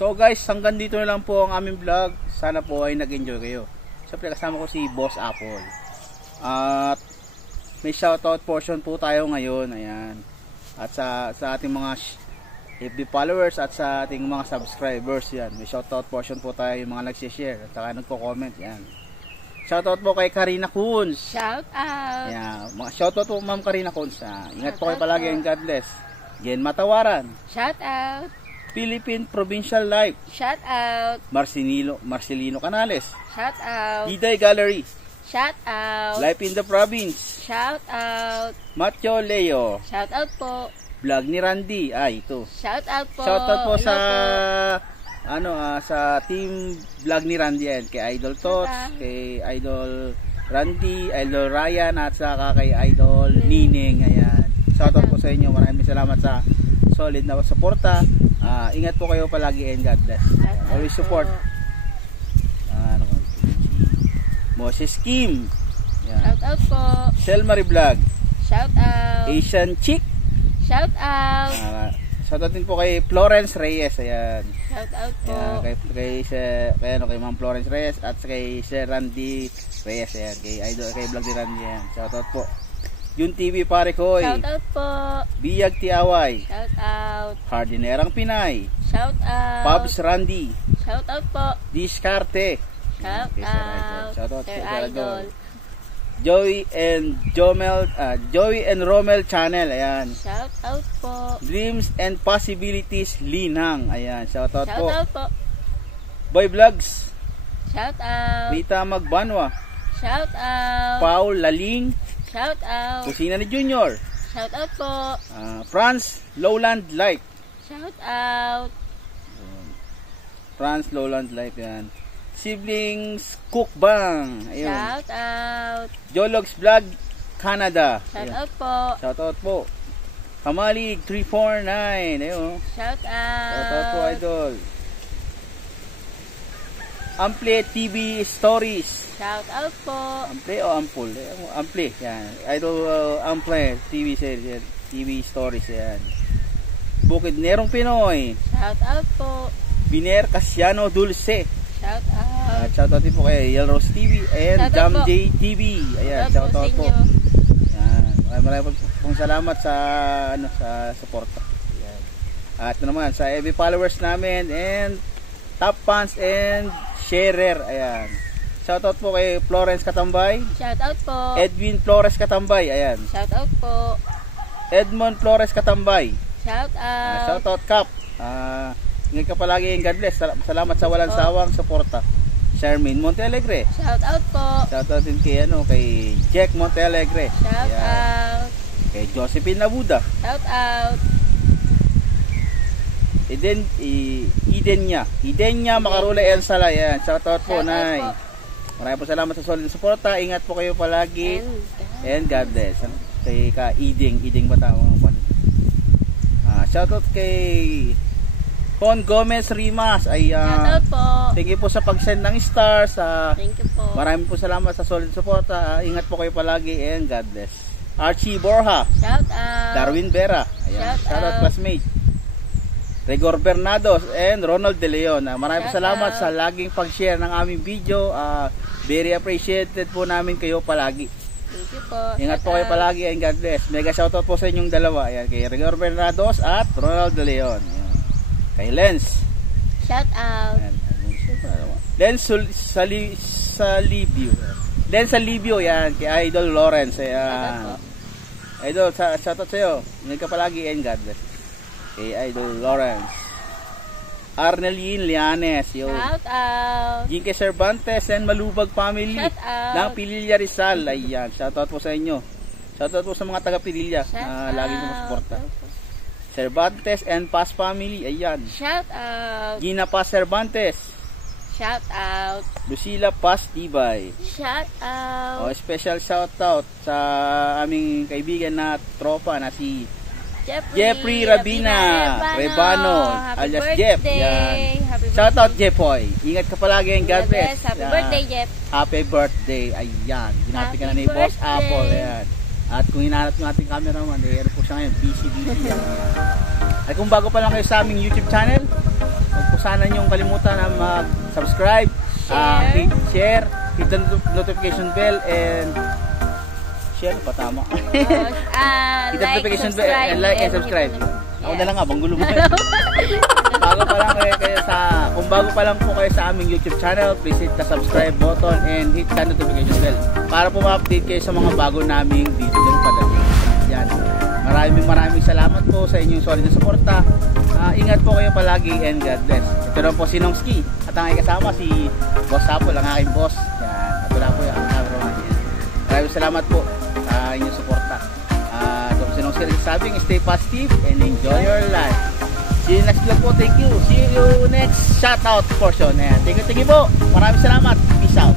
So guys, hanggang dito na lang po ang aming vlog. Sana po ay nag-enjoy kayo. Siyempre kasama ko si Boss Apple. At may shoutout portion po tayo ngayon. Ayan. At sa ating mga FB followers at sa ating mga subscribers. Yan. May shoutout portion po tayo, yung mga nagsishare at saka nagko-comment. Yan. Shoutout po kay Karina Kunz. Shout out. Ayan. Shoutout po Ma'am Karina Kunz. Ingat po kayo palagi and God bless. Gen Matawaran. Shout out. Philippine Provincial Life. Shout out. Marcelino Canales. Shout out. Diday Gallery. Shout out. Life in the Province. Shout out. Mateo Leo. Shout out po. Vlog ni Randy. Ito. Shout out po. Shout out po Hello sa po. Sa team vlog ni Randy yan. Kay Idol Tots, kay Idol Randy, Idol Ryan at saka kay Idol Nining. Ayan. Shout out po sa inyo. Maraming salamat sa solid na suporta. Ingat po kayo palagi and God bless. Always support. Moses Kim. Shout out po. Selmary Vlog. Shout out. Asian Chick. Shout out. Shout out din po kay Florence Reyes. Ayan. Shout out po. Ayan, kay Ma'am Florence Reyes at kay Sir Randy Reyes. Ayan. Kay vlog ni Randy. Ayan. Shout out po. Yung TV pare ko. Shout out po. Biyag Tiaway. Shout out. Hardinerang Pinay. Shout out. Pubs Randy. Shout out po. Discarte. Shout out. Shout out Sir Sir Idol. Joey and Romel Channel. Ayan. Shout out po. Dreams and Possibilities Linang. Ayan. Shout out po. Shout out po. Boy Vlogs. Shout out. Rita Magbanwa. Shout out. Paul Laling. Shout out. Kusina ni Junior. Shout out po. France Lowland Life. Shout out. France Lowland Life yan. Siblings Cookbang. Ayun. Shout out. Jologs Vlog Canada. Shout Ayun. out po. Shout out po. Kamali 349. Ayun. Shout out. Shout out po idol. Ample TV Stories. Shout out po. Ample o Ampul? Ample. Yan. Idol Ample TV series. TV Stories. Yan. Bukid Nerong Pinoy. Shout out po. Biner Casiano Dulce. Shout out. Shout out din po kay Yelrose TV and Jam J TV. Ayan, shout out po. Yan. Maraming pong salamat sa sa suporta. Ayan. At naman sa FB followers namin and top fans and sharer. Ayan. Shout out po kay Florence Katambay. Shout out po. Edwin Flores Katambay. Ayan. Shout out po. Edmond Flores Katambay. Shout out. Shout out Cap. Ingat ka palagi and God bless. Salamat sa walang sawang suporta. Charmaine Montealegre. Shout out po. Shout out din kay Jack Montealegre. Shout out. Kay Josephine Nabuda. Shout out. Idenya Macarula El Sala. Yan. Shout out po, Nay. Po. Maraming po salamat sa solid suporta. Ingat po kayo palagi. And God bless. Kay Ideng ba tawag? Shout out kay Con Gomez Rimas. Shout out po. Thank you po sa pag-send ng stars. Thank you po. Maraming po salamat sa solid suporta. Ingat po kayo palagi and God bless. Archie Borja. Shout out. Darwin Vera. Ayan. Shout out classmate. Regor Bernados and Ronald De Leon. Maraming po salamat sa laging pag-share ng aming video. Very appreciated po namin kayo palagi. Thank you po. Ingat po kayo palagi and God bless. Mega shoutout po sa inyong dalawa. Ayan, kay Regor Bernados at Ronald De Leon. Ayan. Kay Lens. Shout out. Lens Salibio. Lens Salibio yan. Kay Idol Lawrence. Ayan. Idol, shoutout sa'yo. Ingat ka palagi and God bless. Kay Idol Lawrence. Arneline Lianes. Shout out. Jinke Cervantes and Malubag family. Shout out. Ng Pililla Rizal. Ayan. Shoutout po sa inyo. Shoutout po sa mga taga Pililla na lagi sumusuporta. Cervantes and Paz family. Ayan. Shout out. Gina Paz Cervantes. Shout out. Lucila Paz Tibay. Shout out. Special shout out sa aming kaibigan na tropa na si Jeffrey Rabina Rebano alias Jeff. Yan. Shout out Jeffoy. Ingat ka palagi and God bless. Happy birthday, Jeff. Happy birthday. Ayan. Ginati ka na ni Boss Apple. Ayan. At kung hinahanap ng ating cameraman, ano po siya ngayon, busy. At kung bago pa lang kayo sa aming YouTube channel, huwag po sana niyong kalimutan na mag-subscribe, share, hit the notification bell, and share pa tama. Hit the notification bell and like and subscribe. Ako na lang nga, bang gulo mo. Bago pa lang kung bago pa lang po kayo sa aming YouTube channel, please hit the subscribe button and hit the notification bell para po ma-update kayo sa mga bago naming video padating. Yan. Maraming salamat po sa inyong solid na suporta. Ingat po kayo palagi and God bless. Ito na po si Nongski at ang aking kasama si Boss Apple, ang aking boss. Yan. Ito na po yung aking cameraman. Maraming salamat po sa inyong suporta. Ito po si Nongski nagsasabing stay positive and enjoy your life. See you next vlog po. Thank you. See you next shoutout portion. Thank you po. Maraming salamat. Peace out.